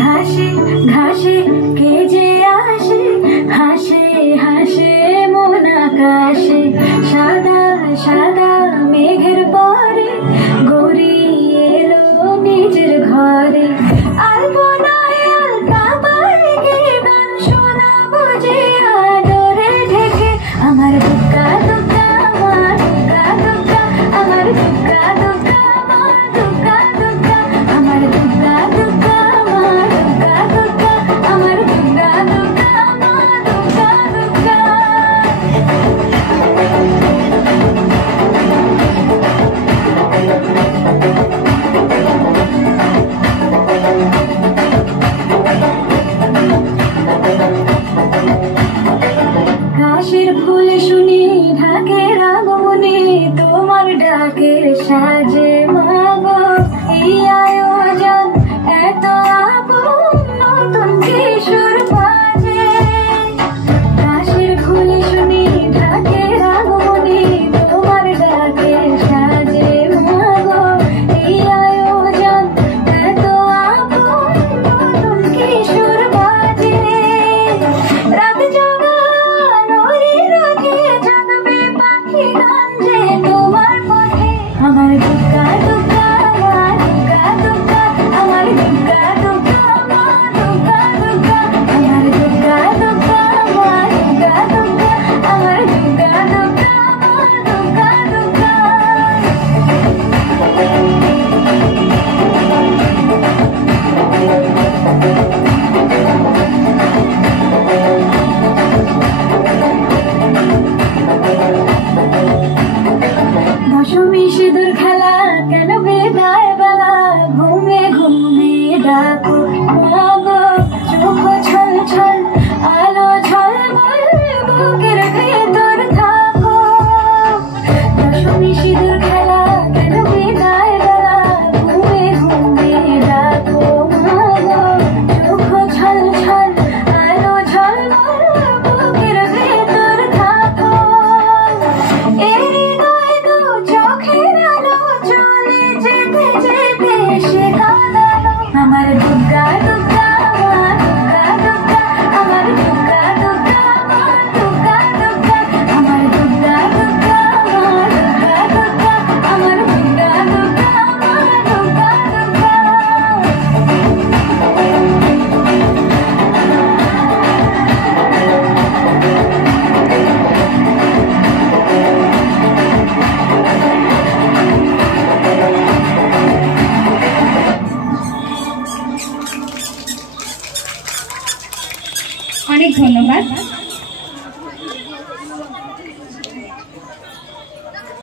ঘাসে ঘাসে কে যে আসে, হাসে হাসে মন আকাশে, সাদা সাদা মেঘের পরে গড়িয়ে এলো নিজের ঘরে। আলপনায় আলতা পালকে গান শোনাবো যে আদরে ঢেকে, আমার দুগ্গা দুগ্গা মা দুগ্গা দুগ্গা, আমার দুগ্গা দুগ্গা মা দুগ্গা দুগ্গা, আমার দুগ্গা দুগ্গা মা দুগ্গা দুগ্গা, আমার দুগ্গা দুগ্গা মা দুগ্গা দুগ্গা। ঘাসের ফুল শুনি ঢাকের আগমনে, তোমার ডাকের সাজে মাগো এই আয়োজন এত আপন, নতুন কিশোর বাজে। ঘাসের ফুল শুনি ঢাকের আগমনে, তোমার ডাকের সাজে মাগো এই আয়োজন এত আপন, নতুন কিশোর বাজে। রাত জাগা নদী রোদে জাগবে পাখি গান যে তোমার পথে, আমার দুগ্গা দুগ্গা মা দুগ্গা দুগ্গা, আমার দুগ্গা দুগ্গা মা দুগ্গা দুগ্গা, আমার দুগ্গা দুগ্গা মা দুগ্গা দুগ্গা, আমার দুগ্গা দুগ্গা মা দুগ্গা দুগ্গা। দশমী সিঁদুর খেলা কেন বিদায় বেলা, ঘুমে ঘুমে ডাকো মাগো, চোখ ছল ছল আলো ঝলমল বুকের ভেতর থাকো। দশমী সিঁদুর খেলা কেন বিদায় বেলা, ঘুমে ঘুমে ডাকো মাগো, চোখ ছল ছল আলো ঝলমল বুকের ভেতর থাকো। এই হৃদয় দু চোখের আলো চলে যেতে যেতে সে কাঁদালো, আমার দুগ্গা দুগ্গা মা দুগ্গা দুগ্গা, আমার দুগ্গা দুগ্গা মা দুগ্গা দুগ্গা, আমার দুগ্গা দুগ্গা মা দুগ্গা দুগ্গা, আমার দুগ্গা দুগ্গা মা দুগ্গা দুগ্গা। অনেক ধন্যবাদ।